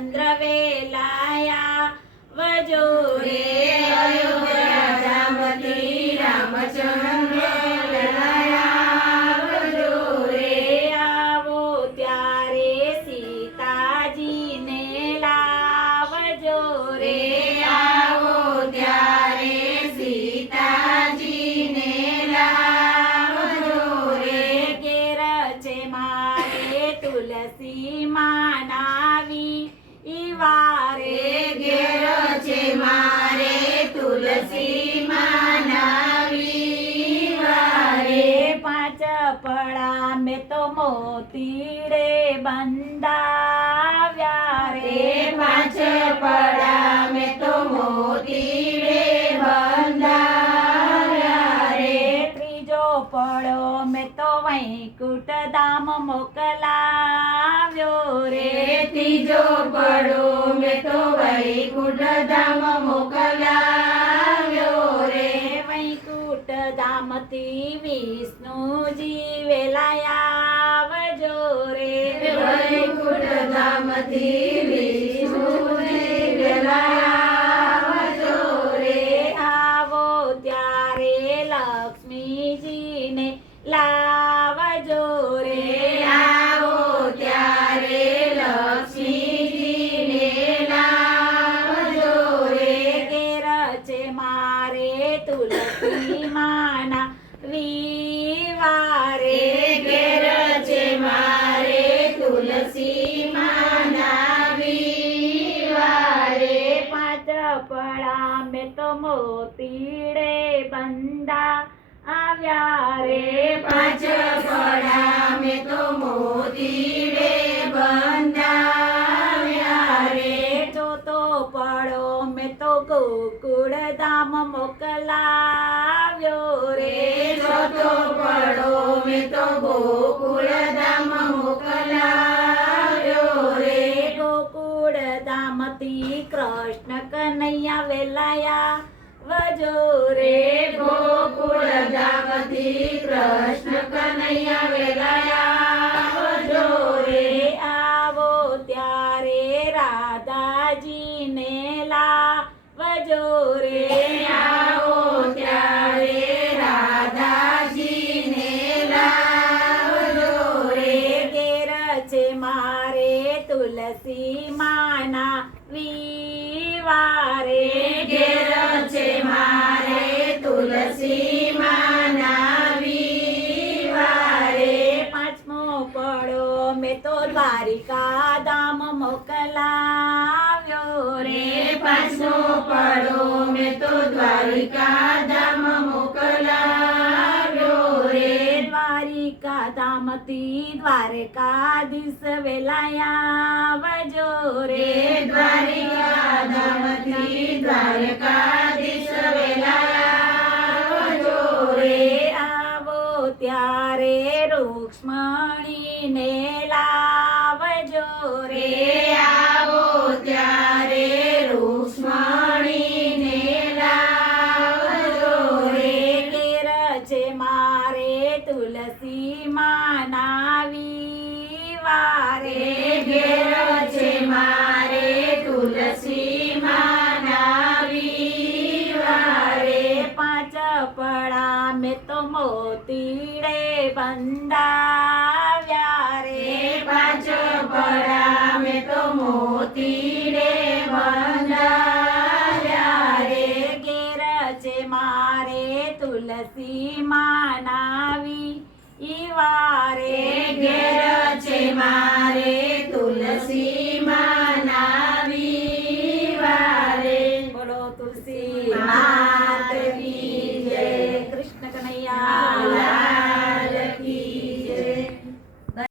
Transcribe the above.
રામચંદ્ર વેલાયા વજો રે અયોધ્યા ધામથી રામચંદ્ર વેલાયા વજો રે આવો ત્યારે સીતાજીને લાવજો રે આવો ત્યારે સીતાજીને લાવજો રે ઘેર છે મારે તુલસી માનાવી ઈવારે ઘેર છે મારે તુલસી માનાવી વારે પાંચ પડા મેં તો મોતીડે બંધાવ્યા રે પાંચ પડા મેં તો મોતીડે બંધાવ્યા રે ત્રીજો પડો મેં તો વૈકુંઠ ધામ મોકલાવ્યો રે ત્રીજો પડો મેં તો વૈકુંઠ ધામ મોકલાવ્યો રે વૈકુંઠ ધામથી વિષ્ણુજી વેલાયા આવજો રે વૈકુંઠ ધામથી વિષ્ણુજી વેલાયા આવજો રે આવો ત્યારે લક્ષ્મીજીને લાવજો રે આવો ત્યારે લક્ષ્મીજીને લાવજો રે ઘેર છે મારે તુલસી માના વિવારે ઘેર છે મારે તુલસી માનાવી વારે પાંચ પડા મેં તો મોતીડે બંધા આવ્યા રે પાંચ પડા મેં તો મોતીડે બંધાવ્યા રે ચોથો પડો મેં તો ગોકુળ ધામ મોકલાવ્યો રે ચોથો પડો મેં તો ગોકુળ ધામ મોકલાવ્યો રે ગોકુળ ધામથી કૃષ્ણ કનૈયા વેલાયા વજો રે ગોકુળ ધામથી કૃષ્ણ કનૈયા વેલાયા વજો રે આવો ત્યારે રાધાજીને લાવજો રે આવો ત્યારે રાધાજીને લાવજો રે ઘેર છે મારે તુલસી માના વિવારે ઘેર છે મારે તુલસી માનાવી વારે પાંચમો પડો મેં તો દ્વારિકા ધામ મોકલાવ્યો રે પાંચમો પડો મેં તો દ્વારિકા ધામ મોકલાવ્યો રે દ્વારિકા ધામથી દ્વારકાધીશ વેલાયા વજો રે દ્વારિકા ધામથી દ્વારકાધીશ વેલાયા વજો રે આવો ત્યારે રૂક્ષ્મણીને લાવજો રે આવો ત્યારે રૂક્ષ્મણીને લાવજો રે ઘેર છે મારે તુલસી માનાવી વારે ઘેર છે મારે તુલસી માનાવી વારે પાંચ પડા મેં તો મોતીડે બંધાવ્યા રે પાંચ પડા મેં તો મોતીડે બંધાવ્યા રે ઘેર છે મારે તુલસી માનાવી ઈવારે ઘેર છે મારે તુલસી માના